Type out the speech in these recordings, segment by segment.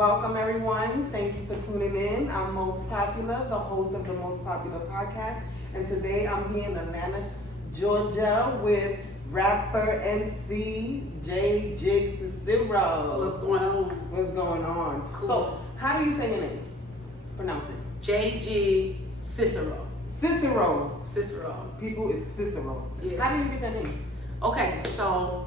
Welcome everyone. Thank you for tuning in. I'm Most Popular, the host of the Most Popular podcast, and today I'm here in Atlanta, Georgia with rapper MC J Jig Cicero. What's going on? What's going on? Cool. So, how do you say your name? Pronounce it. JJig Cicero. Cicero. Cicero. People is Cicero. Yeah. How do you get that name? Okay, so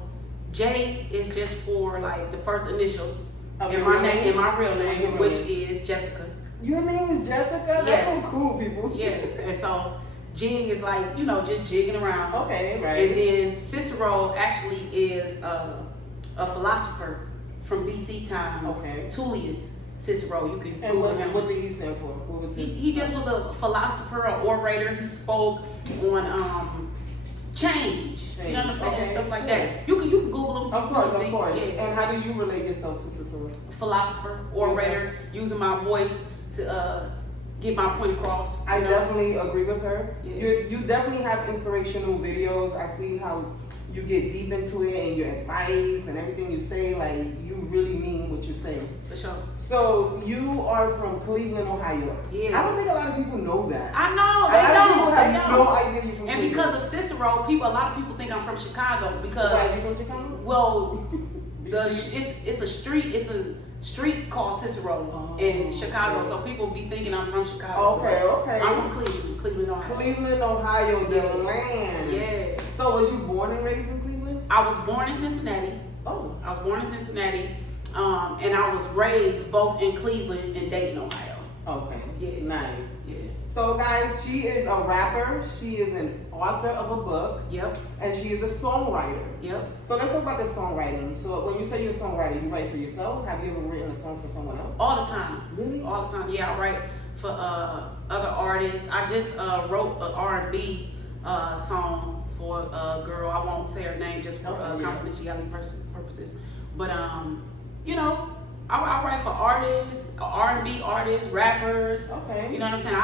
J is just for like the first initial Of in your my real name, name? in my real name, What's your real which name? is Jessica. Your name is Jessica? That's Yes. so cool, people. Yeah, and so jig is like, just jigging around. Okay, right. And then Cicero actually is a philosopher from BC times. Okay. Tullius Cicero. You can And Google him. what did he stand for? What was his? He just was a philosopher, an orator. He spoke on change. You know what I'm saying? Okay. Stuff like Yeah. that. You can Google him. Of course, See? of course. Yeah. And how do you relate yourself to Cicero? Philosopher, orator, using my voice to get my point across. I definitely agree with her. Yeah. You definitely have inspirational videos. I see how you get deep into it and your advice and everything you say, like you really mean what you say. For sure. So you are from Cleveland, Ohio. Yeah. I don't think a lot of people know that. I know, A they lot of people don't. have They no don't. idea you're from And Cleveland. because of Cicero, a lot of people think I'm from Chicago because, Why, is he from Chicago? well, it's a street called Cicero in Chicago, so people be thinking I'm from Chicago. Okay, okay. I'm from Cleveland, Ohio. Cleveland, Ohio, the Yeah. land. Yeah. So was you born and raised in Cleveland? I was born in Cincinnati. Oh. I was born in Cincinnati, and I was raised both in Cleveland and Dayton, Ohio. Okay. Yeah. Nice. Yeah. So guys, she is a rapper, she is an author of a book, Yep. and she is a songwriter. Yep. So let's talk about the songwriting. So when you say you're a songwriter, you write for yourself? Have you ever written a song for someone else? All the time. Really? All the time. Yeah, I write for other artists. I just wrote an R&B song for a girl. I won't say her name just for confidentiality purposes. But I write for artists, R&B artists, rappers. Okay. You know what I'm saying?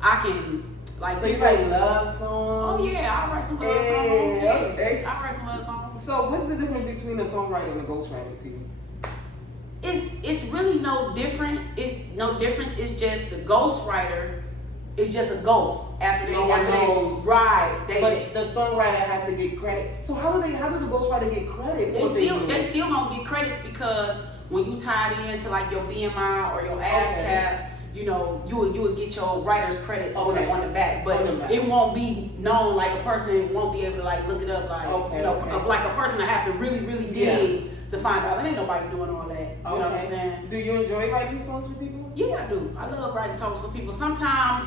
I can like. So you write love songs? Oh yeah, I write some love songs. Hey, Yeah, okay. I write some love songs. So what's the difference between a songwriter and a ghostwriter to you? It's really no different. It's no difference. It's just the ghostwriter is just a ghost after they No one knows. Right. But the songwriter has to get credit. So how do the ghostwriter get credit? They still don't get credits because when you tied into like your BMI or your ASCAP, you would get your writer's credits on the back, but it won't be known. Like a person won't be able to like look it up like like a person that have to really dig to find out. There ain't nobody doing all that. You know what I'm saying? Do you enjoy writing songs for people? Yeah, I do. I love writing songs for people. Sometimes,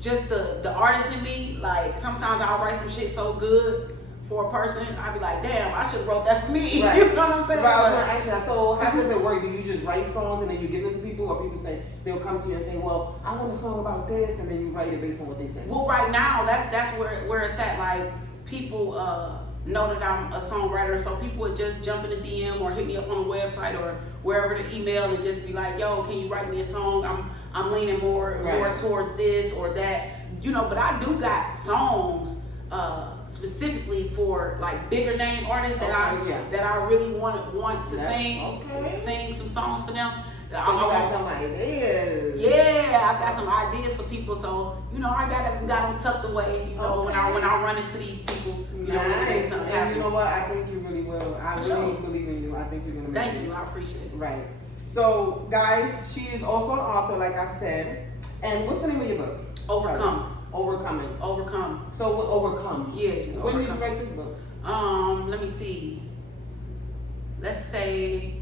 just the artist in me, like sometimes I'll write some shit so good for a person, I'll be like, damn, I should have wrote that for me. Right. You know what I'm saying? Right, I was gonna ask you, so how does it work? Do you just write songs and then you give them to people, or people say they'll come to you and say, well, I want a song about this, and then you write it based on what they say? Well, right now, that's where it's at. Like people know that I'm a songwriter, so people would just jump in the DM or hit me up on the website or wherever the email and just be like, yo, can you write me a song? I'm leaning more towards this or that, But I do got songs specifically for like bigger name artists that I really want to sing some songs for them. So I got some ideas. Yeah, I got some ideas for people, so I got them tucked away. When I run into these people, nice. something And happen. you know what? I think you really will. I For really sure. believe in you. I think you're gonna make Thank it. you, I appreciate it. Right. So, guys, she is also an author, like I said. And what's the name of your book? Overcome. Overcoming. So, what overcome? Yeah, just When did overcome. you write this book? Let me see. Let's say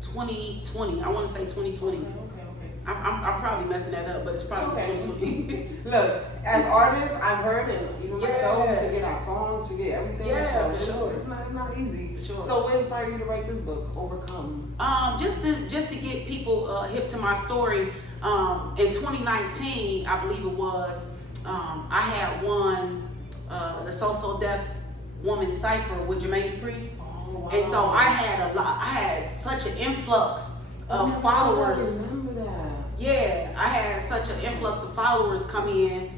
2020. I want to say 2020. Okay. I'm probably messing that up, but it's probably 2020. Look, as artists, I've heard, and even myself, we Yeah. forget our songs, forget everything. Yeah, so for sure. It's not easy. For sure. So, what inspired you to write this book, Overcome? Just to get people hip to my story. In 2019, I believe it was, I had won the So Deaf Woman Cypher with Jermaine Dupri. Oh, wow. And so I had such an influx of followers. I remember that. Yeah, I had such an influx of followers come in,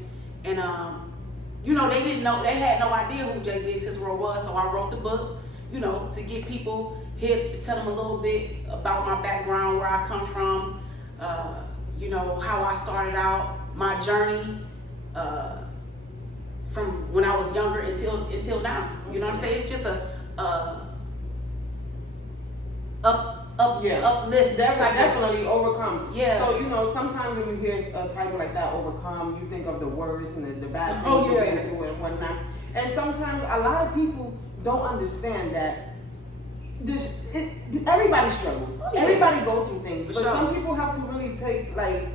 and they didn't know, they had no idea who JJig Cicero was. So I wrote the book, to get people tell them a little bit about my background, where I come from, you know, how I started out, my journey, from when I was younger until now. You know what I'm saying? It's just uplift. Definitely overcome. Yeah. So, you know, sometimes when you hear a title like that, overcome, you think of the worst and the bad things Oh, yeah. you've been through and whatnot. And sometimes a lot of people don't understand that everybody struggles. Oh, yeah. Everybody go through things. For But sure. some people have to really take like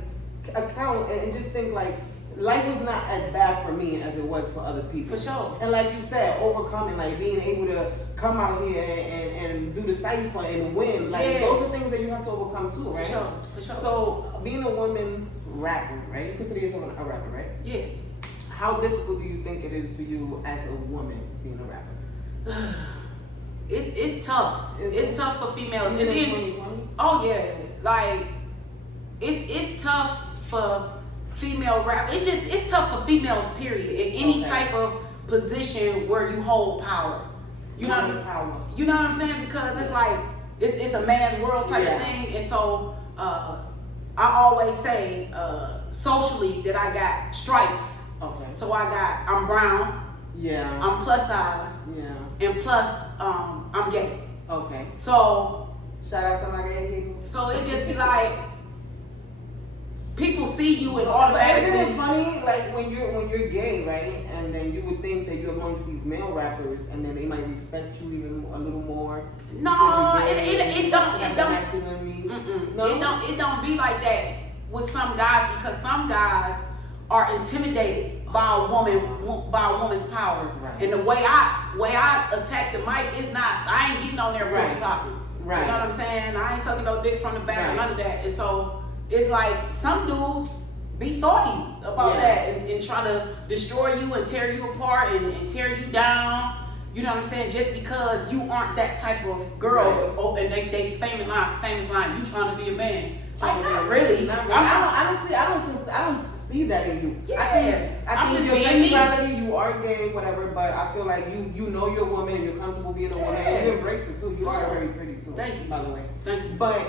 account and just think like life was not as bad for me as it was for other people. For sure. And like you said, overcoming, like being able to come out here and do the cypher and win. Like Yeah. those are things that you have to overcome too, right? For sure. For sure. So being a woman rapper, right? You consider yourself a rapper, right? Yeah. How difficult do you think it is for you as a woman being a rapper? It's tough. It's tough for females. Even And in then, 2020? oh yeah, like it's tough for female rap. It's tough for females. Period. In any Okay. type of position where you hold power. You know what I'm Power. You know what I'm saying? Because it's like it's a man's world type Yeah. of thing, and so I always say socially that I got stripes. Okay. So I'm brown, Yeah. I'm plus size, Yeah. and plus I'm gay. Okay. So Shout out to my gay people. so it just be like people see you and But isn't automatically. it funny, like when you're gay, right? And then you would think that you're amongst these male rappers, and then they might respect you even a little more. No, because you're gay, it you don't have it the don't masculinity. no? it don't be like that with some guys, because some guys are intimidated by a woman's power. Right. And the way I attack the mic is not, I ain't getting on there pussy Right. popping. Right. You know what I'm saying? I ain't sucking no dick from the back or Right. none of that. And so it's like some dudes be salty about Yeah. that and try to destroy you and tear you apart and tear you down. You know what I'm saying? Just because you aren't that type of girl. Right. Oh, and they famous line, you trying to be a man. Like, Not not really. Not really. Honestly, I don't see that in you. Yeah. I I'm think just your being me. sexuality, you are gay, whatever. But I feel like you know you're a woman and you're comfortable being a woman. Yeah. And you embrace it too. You For are sure. very pretty too. Thank you. By the way. Thank you. But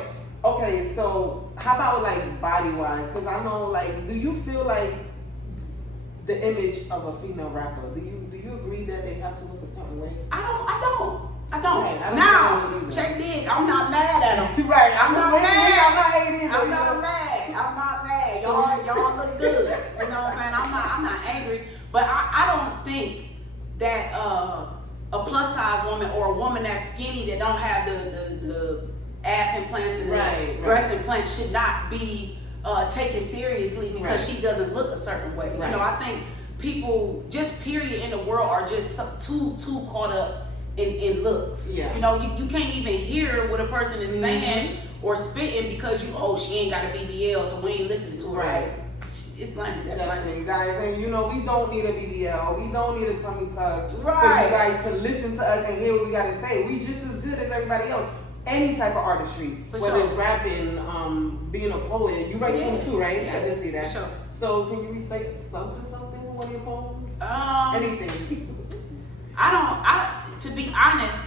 okay, so how about like body wise? Because I know, like, do you feel like the image of a female rapper? Do you agree that they have to look a certain way? I don't. Right, I don't Now, feel that either. check this. I'm not mad at them. Right, I'm not not mad. I'm not hating. I'm not mad. I'm not mad. Y'all look good. You know what I'm saying? I'm not angry. But I don't think that a plus size woman or a woman that's skinny that don't have the ass implants and Right, the breast implants should not be taken seriously because Right. she doesn't look a certain way. Right. You know, I think people just period in the world are just too caught up in looks. Yeah. You know, you can't even hear what a person is Mhm. saying or spitting because she ain't got a BBL, so we ain't listening to her. Right. It's lame. That's Definitely, lame. you guys, and you know we don't need a BBL, we don't need a tummy tuck for Right. you guys to listen to us and hear what we gotta say. We just as good as everybody else. Any type of artistry, For whether sure. it's rapping, being a poet. You write Yeah. poems too, right? Yeah, I did see that. for sure. So can you recite something from one of your poems? Anything. To be honest,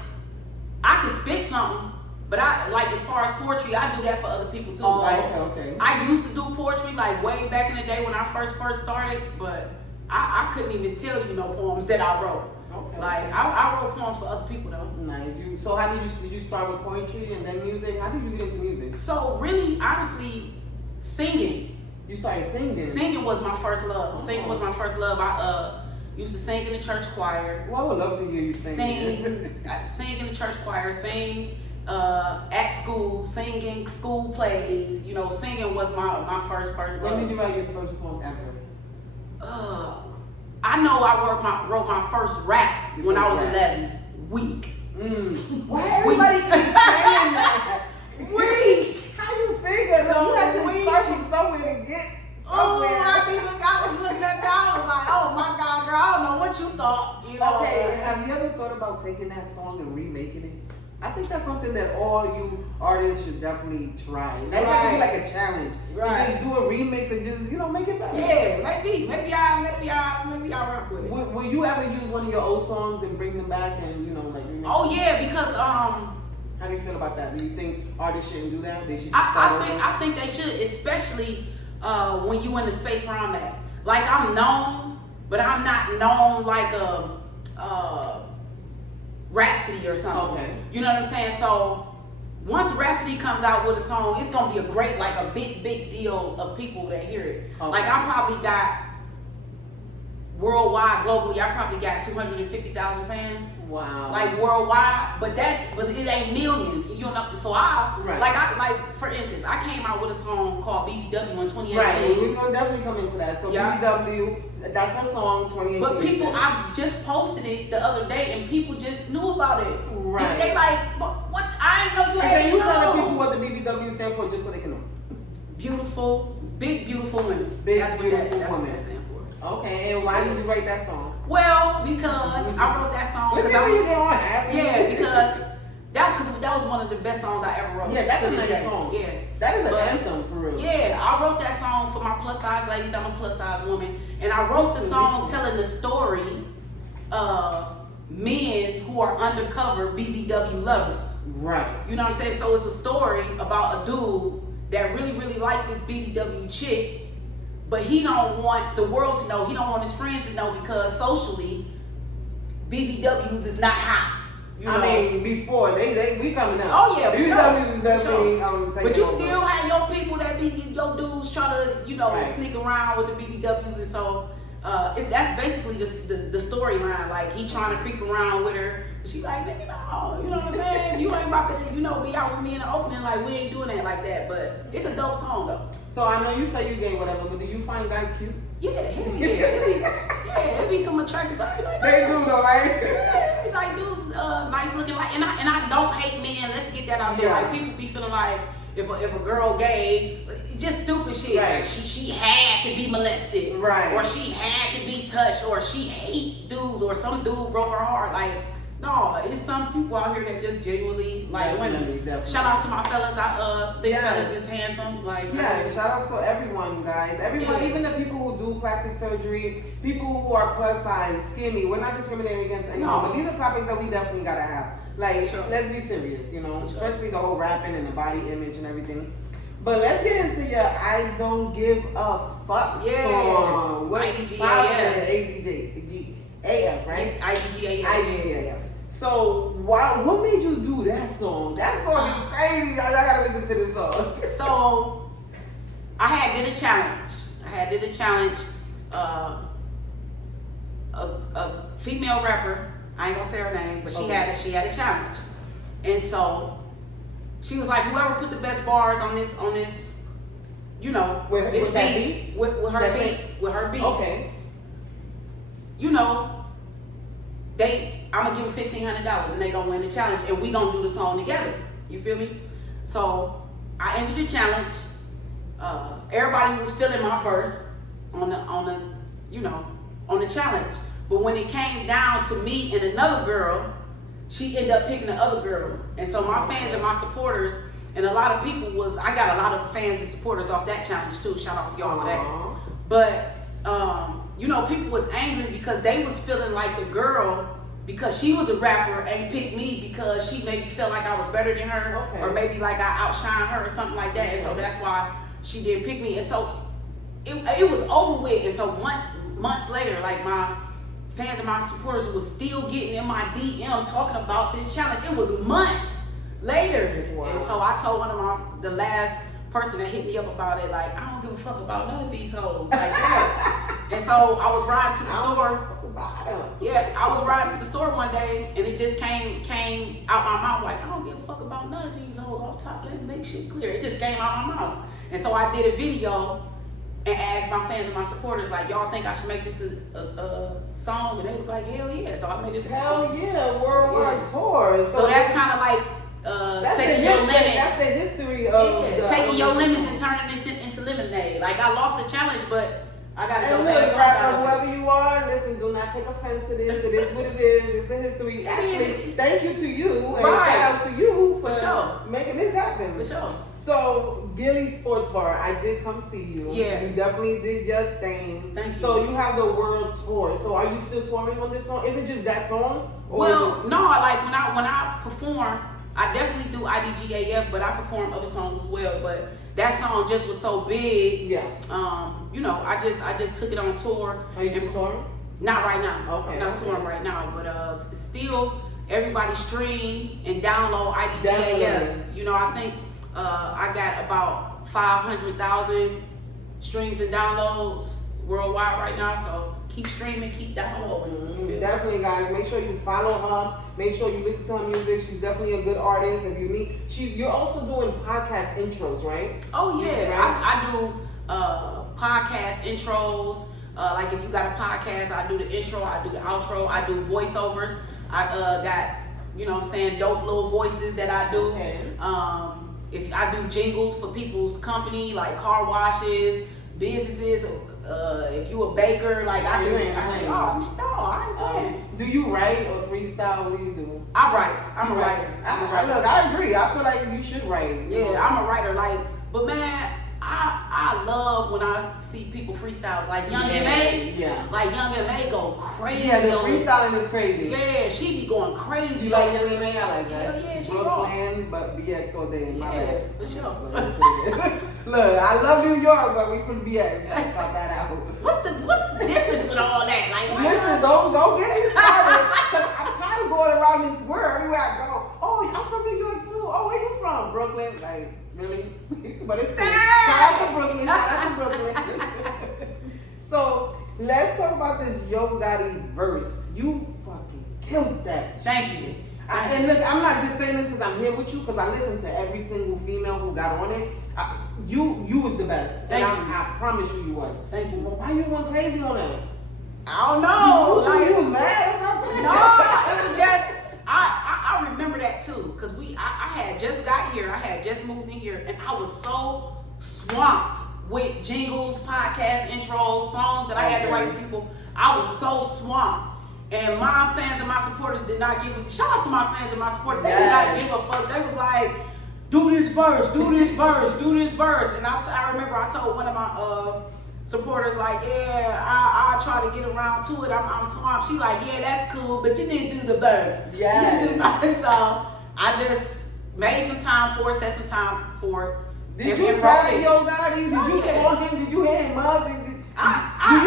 I could spit something, but I like as far as poetry, I do that for other people too. Oh, like, okay. I used to do poetry like way back in the day when I first started, but I couldn't even tell you no poems that I wrote. Okay. Like I wrote poems for other people though. Nice. So how did you start with poetry and then music? How did you get into music? So really, honestly, singing. You started singing. Singing was my first love. Singing was my first love. I used to sing in the church choir. Well, I would love to hear you sing. Sing in the church choir, sing at school, singing school plays. You know, singing was my first love. When did you write your first song ever? I know I wrote my first rap when I was 11. Weak. Why everybody keeps saying that? Weak. How you figure? No, you had to start from somewhere to get somewhere. I was looking at that. I was like, oh my God, girl, I don't know what you thought. You know? Okay, have you ever thought about taking that song and remaking it? I think that's something that all you artists should definitely try. That's like a challenge. Right. You just do a remix and just make it better. Yeah, maybe I'll rock with it. Will you ever use one of your old songs and bring them back and remake? Oh yeah, because How do you feel about that? Do you think artists shouldn't do that? They should just start over? I think they should, especially when you in the space where I'm at. Like I'm known, but I'm not known like a Rhapsody or something. Okay. You know what I'm saying? So once Rhapsody comes out with a song, it's gonna be a great, like a big deal of people that hear it. Okay. Like I probably got worldwide, globally, I probably got 250,000 fans. Wow. Like worldwide, but it ain't millions. You know, so like for instance, I came out with a song called BBW in 2018. Right, we're gonna definitely come into that. So Yeah. BBW, that's her song, 2018. But people, I just posted it the other day, and people just knew about it. Right. They like, what? I didn't know you And had can you a tell the song. people what the BBW stand for, just so they can know? Beautiful, big beautiful women. Big that's beautiful what women. that stands for. Okay, and why did you write that song? Well, because I wrote that song. Look at you get all happy. Yeah, because that was one of the best songs I ever wrote. Yeah, that's to a this nice day. song. Yeah. That is an But- anthem for real. Yeah, I wrote that song for my plus size ladies. I'm a plus size woman, and I wrote the song telling the story of men who are undercover BBW lovers. Right. You know what I'm saying? So it's a story about a dude that really likes his BBW chick, but he don't want the world to know. He don't want his friends to know because socially, BBWs is not hot. You know? I mean, before we coming out. Oh yeah, for BBW is sure. definitely But taking you over. still have your people that be your dudes trying to Right. sneak around with the BBWs, and so that's basically just the storyline. Like he trying to creep around with her, but she like, nigga, no, you know what I'm saying? You ain't about to be out with me in the opening. Like we ain't doing that like that. But it's a dope song though. So I know you say you gay, whatever, but do you find guys cute? Yeah, hell yeah. It be some attractive guys like They do though, right? Yeah, it's like dudes nice looking, like, and I don't hate men. Let's get that out there. Yeah. Like people be feeling like if a girl gay, just stupid shit. Right. Like she had to be molested, Right. Or she had to be touched, or she hates dudes, or some dude broke her heart. Like no, it's some people out here that just genuinely like women. Definitely. Shout out to my fellas. I think Yes. fellas is handsome. Like Yeah, shout outs to everyone, guys. Everyone, Yeah. even the people who do plastic surgery, people who are plus size, skinny. We're not discriminating against anyone, No. but these are topics that we definitely gotta have. Like, Sure. let's be serious, you know, Sure. especially the whole rapping and the body image and everything. But let's get into your "I Don't Give a Fuck" Yeah. song. IDGAF. IDGAF, right? IDGAF. IDGAF. So, what made you do that song? That song is crazy. Y'all gotta listen to this song. So I had did a challenge. A female rapper. I ain't gonna say her name, but she Okay. had a challenge, and so she was like, whoever put the best bars on this, you know, With this that beat? with her That's beat, it? with her beat, Okay. you know, I'm gonna give them $1,500 and they gonna win the challenge, and we gonna do the song together. You feel me? So I entered the challenge. Everybody was feeling my verse on the challenge, but when it came down to me and another girl, she ended up picking the other girl, and so my fans and my supporters and a lot of people I got a lot of fans and supporters off that challenge too. Shout out to y'all for that. But people was angry because they was feeling like the girl, because she was a rapper, ain't picked me because she maybe felt like I was better than her, Okay. or maybe like I outshined her or something like that, and so that's why she didn't pick me. And so it was over with. And so months later, like my fans and my supporters was still getting in my DM talking about this challenge. It was months later. Wow. And so I told the last person that hit me up about it, like, I don't give a fuck about none of these hoes like that. And so I was riding to the store. Yeah, I was riding to the store one day, and it just came out my mouth like, I don't give a fuck about none of these hoes off top. Let me make shit clear. It just came out my mouth. And so I did a video and asked my fans and my supporters, like, y'all think I should make this a song? And they was like, hell yeah. So I made it a Hell song. yeah, worldwide tour. So that's kind of like taking your limit. That's the history of taking your limits and turning it into lemonade. Like, I lost the challenge, but I got to go And back. look, rapper, whoever you are, listen, do not take offense to this. It is what it is. It's the history. Actually, thank you to you. And Right. shout out to you for sure. making this happen. For sure. So, Gilly Sports Bar, I did come see you. Yeah. You definitely did your thing. Thank you. So, you have the world tour. So, are you still touring on this song? Is it just that song? Or Well, no, like when I perform, I definitely do IDGAF, but I perform other songs as well. But that song just was so big. Yeah. You know, I just took it on tour. Are you still touring? Not right now. Okay. I'm not touring right now, but still everybody stream and download IDGAF. Definitely. You know, I think I got about 500,000 streams and downloads worldwide right now. So keep streaming, keep downloading. Definitely, guys. Make sure you follow her. Make sure you listen to her music. She's definitely a good artist. If you need, you're also doing podcast intros, right? Oh yeah, Right? I do podcast intros. Like if you got a podcast, I do the intro, I do the outro, I do voiceovers. I got, you know what I'm saying, dope little voices that I do. Okay. If I do jingles for people's company, like car washes, businesses. If you a baker, like I do. I ain't playing. Do you write or freestyle? What do you do? I write. I'm a writer. Look, I agree. I feel like you should write. Yeah, I'm a writer. Like, but man, I love when I see people freestyles. Like Young M.A. Yeah. Like Young M.A. go crazy. Yeah, the freestyling is crazy. Yeah, she be going crazy. You like Young M.A.? I like that. Hell yeah, she Brooklyn, but BX all day. My Yeah, bad. for sure. Look, I love New York, but we from BX. Shout that out. What's the difference with all that? Like, why Listen, not? don't get me started. Cause I'm tired of going around this world everywhere I go. Oh, I'm from New York too. Oh, where you from? Brooklyn. Like, really? But it's cool. Shout out to Brooklyn. Shout out to Brooklyn. So let's talk about this Yo Gotti verse. You fucking killed that. Thank you. And look, I'm not just saying this because I'm here with you, because I listened to every single female who got on it. You was the best. Thank you. I promise you was. Thank you. Well, why you went crazy on it? I don't know. You was mad or something? No, it was just I remember that too, because I had just got here, I had just moved in here, and I was so swamped with jingles, podcasts, intros, songs that I had to write for people. I was so swamped. And my fans and my supporters did not give a shout out to my fans and my supporters. They did not give a fuck. They was like, do this verse, do this verse, do this verse. And I remember I told one of my supporters, like, yeah, I'll try to get around to it. I'm swamped. She like, yeah, that's cool, but you didn't do the verse. Yeah. You didn't do the verse. So I just made some time for it, set some time for it. Did you tell Yo Gotti? Did you call him? Did you hit him up? Do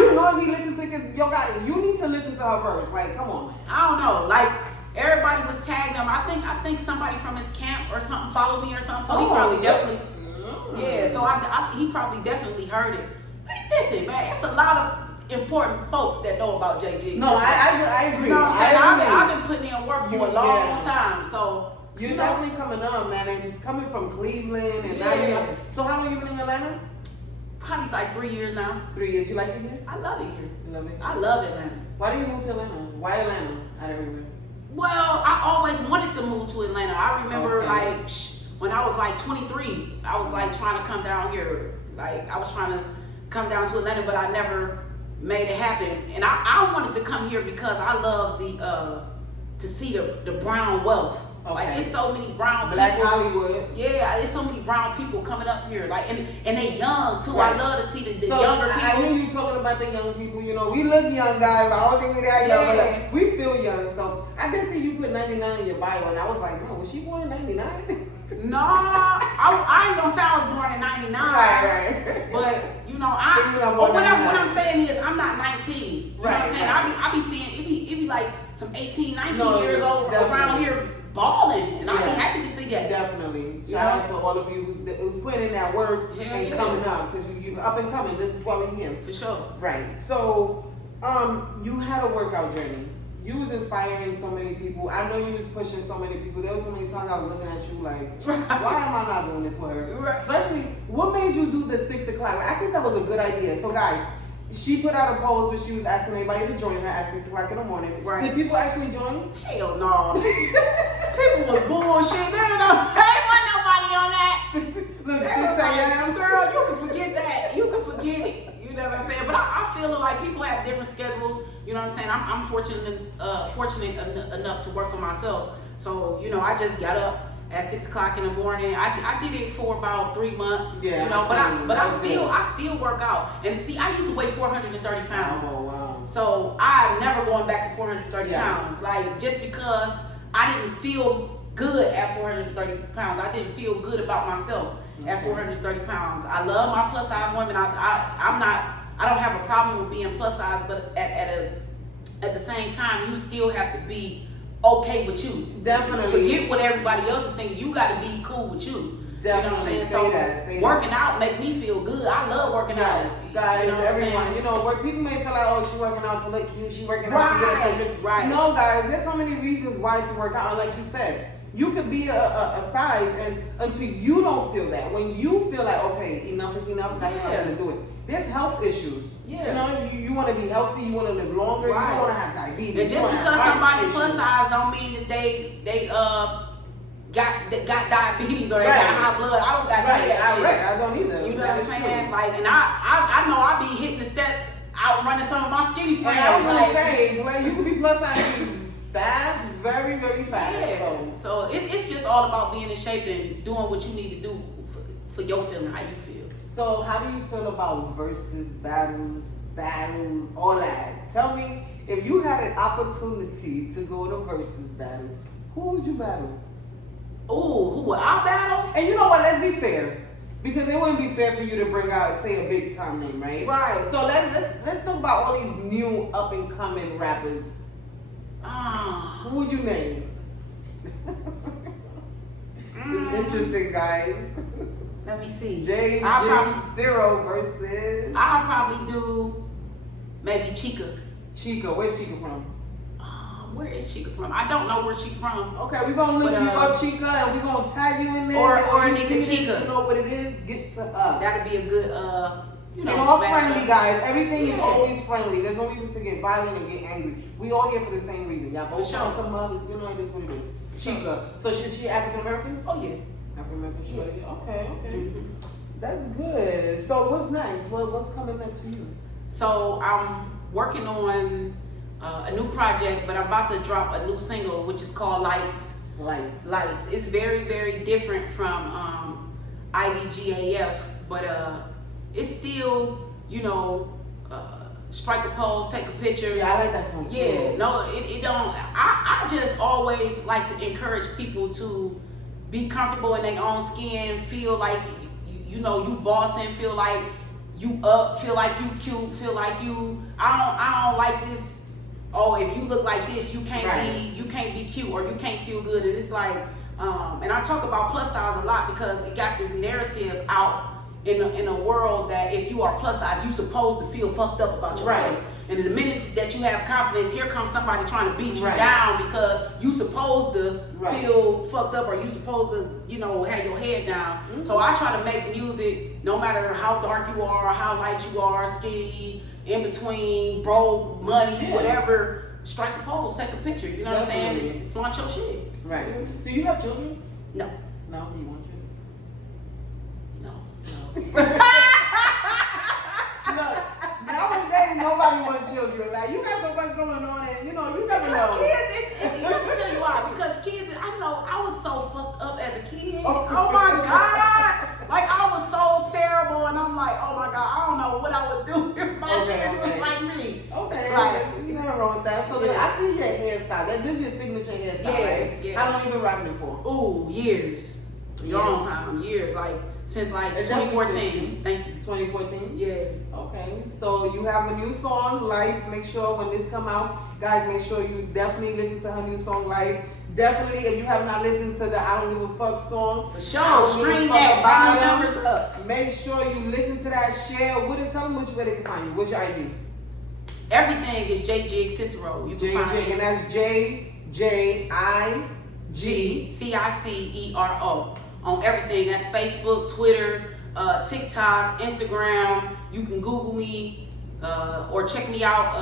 you know if he listened to, because Yo Gotti, you need to listen to her verse. Like, come on. I don't know. Like, everybody was tagging him. I think somebody from his camp or something followed me or something. So he probably definitely, yeah. So he probably definitely heard it. Listen, man, it's a lot of important folks that know about J Jig. No, I agree. You know what I'm saying? I've been putting in work for a long time. So you're definitely coming up, man. And he's coming from Cleveland, and now you're. So how long you been in Atlanta? Probably like 3 years now. 3 years. You like it here? I love it here. You love it? I love Atlanta. Why do you move to Atlanta? Why Atlanta? Out of everywhere. Well, I always wanted to move to Atlanta. I remember like when I was like 23, I was like trying to come down here. Like I was trying to come down to Atlanta, but I never made it happen. And I wanted to come here because I love to see the brown wealth. Like it's so many brown Black people. Hollywood. Yeah, it's so many brown people coming up here. Like and they young too. Right. I love to see the younger people. I hear you talking about the young people. You know, we look young, guys. I don't think we're that young, but like, we feel young. So I did see you put 99 in your bio, and I was like, no, was she born in 99? No, I ain't gonna say I was born in 99. Right. But you know, what I'm saying is I'm not 19. You know what I'm saying? I be seeing it be like some 18, 19 years old around here balling, and I'd be happy to see that. Definitely. Shout out to all of you who's putting in that work and coming up, because you up and coming. This is why we're here. For sure. Right. So, you had a workout journey. You was inspiring so many people. I know you was pushing so many people. There was so many times I was looking at you like, why am I not doing this for her? Right. Especially, what made you do the 6 o'clock? Like, I think that was a good idea. So guys, she put out a post where she was asking everybody to join her at 6 o'clock in the morning. Right. Did people actually join? Hell no. People was bullshit. There wasn't nobody on that. Look, 6 a.m. Girl, you can forget that. You can forget it. You know what I'm saying? But I feel like people have different schedules. You know what I'm saying? I'm fortunate enough to work for myself. So, you know, I just got up at 6 o'clock in the morning. I did it for about 3 months. Yeah. You know, but I still work out. And see, I used to weigh 430 pounds. Oh wow. So I'm never going back to 430 pounds. Like, just because I didn't feel good at 430 pounds. I didn't feel good about myself at 430 pounds. I love my plus size women. I don't have a problem with being plus size, but at the same time, you still have to be okay with you. Definitely. Forget what everybody else is thinking. You got to be cool with you. Definitely. You know what I'm saying? Say working out make me feel good. I love working out. Guys, you know everyone, people may feel like, oh, she working out to look cute, she working out to get attention. Right. No, guys, there's so many reasons why to work out. And like you said, you could be a size, and until you don't feel that, when you feel like, okay, enough is enough, that's not gonna do it. There's health issues. Yeah. You want to be healthy, you want to live longer, you want to have diabetes. And just because somebody plus size don't mean that they got diabetes or they got high blood. I don't got none of that shit. I don't either. You know what I'm saying? Like, and I know I be hitting the steps out running some of my skinny friends. And I was gonna say, well, you could be plus size and be fast, very, very fast. Yeah. So it's just all about being in shape and doing what you need to do for your feeling, how you feel. So how do you feel about versus battles, all that? Tell me, if you had an opportunity to go to versus battle, who would you battle? Ooh, who would I battle? And you know what? Let's be fair, because it wouldn't be fair for you to bring out, say, a big time name, right? Right. So let's talk about all these new up and coming rappers. Who would you name? It's interesting, guys. Let me see. J Jig Cicero versus. I'll probably do maybe Chica. Chica, where's Chica from? Where is Chica from? I don't know where she's from. Okay, we're gonna link you up, Chica, and we're gonna tag you in there. Or nigga Chica. You know what it is? Get to her. That'd be a good, and all friendly, guys. Everything is always friendly. There's no reason to get violent or get angry. We all here for the same reason. Y'all both trying to come up. It is what it is. Chica. So is she African American? Oh yeah. African American. Sure. Yeah. Okay. That's good. So what's next? What's coming next for you? So I'm working on a new project, but I'm about to drop a new single, which is called Lights. Lights. It's very, very different from IDGAF, but it's still, strike a pose, take a picture. Yeah, I like that song too. Yeah, no, it don't. I just always like to encourage people to be comfortable in their own skin, feel like you bossing, feel like you up, feel like you cute, feel like you. I don't like this. Oh, if you look like this, you can't be cute or you can't feel good. And it's like, and I talk about plus size a lot because it got this narrative out in a world that if you are plus size, you're supposed to feel fucked up about yourself. Right. And in the minute that you have confidence, here comes somebody trying to beat you down because you supposed to feel fucked up or you supposed to, have your head down. Mm-hmm. So I try to make music no matter how dark you are, how light you are, skinny, in between, broke, money, whatever. Strike a pose, take a picture. You know what I'm saying? Flaunt your shit. Right. Do you have children? No. No. Do you want children? No. Look, nowadays nobody wants children. Like, you got so much going on, and you never know. Kids, let me tell you why. Because kids, I was so fucked up as a kid. Oh my God. Like, I was so terrible, and I'm like, oh my God, I don't know what I would do if my kids was like me. Okay, like, you nothing wrong with that. So I see your hairstyle. This is your signature hairstyle, right? Yeah. How long you been rocking it for? Ooh, years. Long time. Years. Like, since 2014. Thank you. 2014? Yeah. Okay. So you have a new song, Life. Make sure when this come out, guys, make sure you definitely listen to her new song, Life. Definitely, if you have not listened to the I Don't Give a Fuck song, for sure, stream that. Buy my numbers up. Make sure you listen to that, share. Tell them where they can find you. What's your ID? Everything is JJig Cicero. You can find me. And that's JJig Cicero on everything. That's Facebook, Twitter, TikTok, Instagram. You can Google me or check me out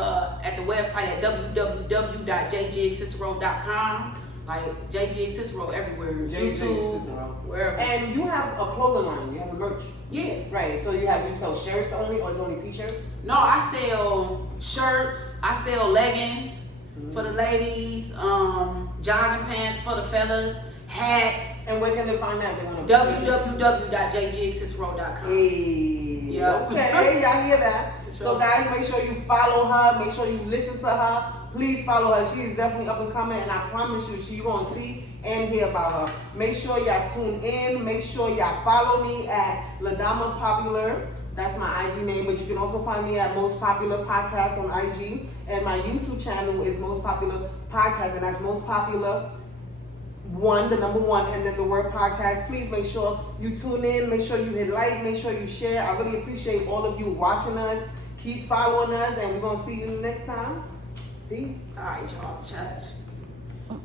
at the website at www.jjigcicero.com. Like JJig Cicero everywhere. JJig YouTube, Cicero. wherever. And you have a clothing line. You have a merch. Yeah. Right. So you sell shirts only, or is it only t-shirts? No, I sell shirts. I sell leggings for the ladies. Jogging pants for the fellas. Hats. And where can they find that? www.jjigcicero.com. Hey. Yep. Okay. Y'all hear that? So guys, make sure you follow her. Make sure you listen to her. Please follow her. She is definitely up and coming, and I promise you, you're going to see and hear about her. Make sure y'all tune in. Make sure y'all follow me at Ladama Popular. That's my IG name, but you can also find me at Most Popular Podcast on IG. And my YouTube channel is Most Popular Podcast, and that's Most Popular one, the number one, and then the word podcast. Please make sure you tune in. Make sure you hit like. Make sure you share. I really appreciate all of you watching us. Keep following us, and we're going to see you next time. Peace. All right, y'all. Church.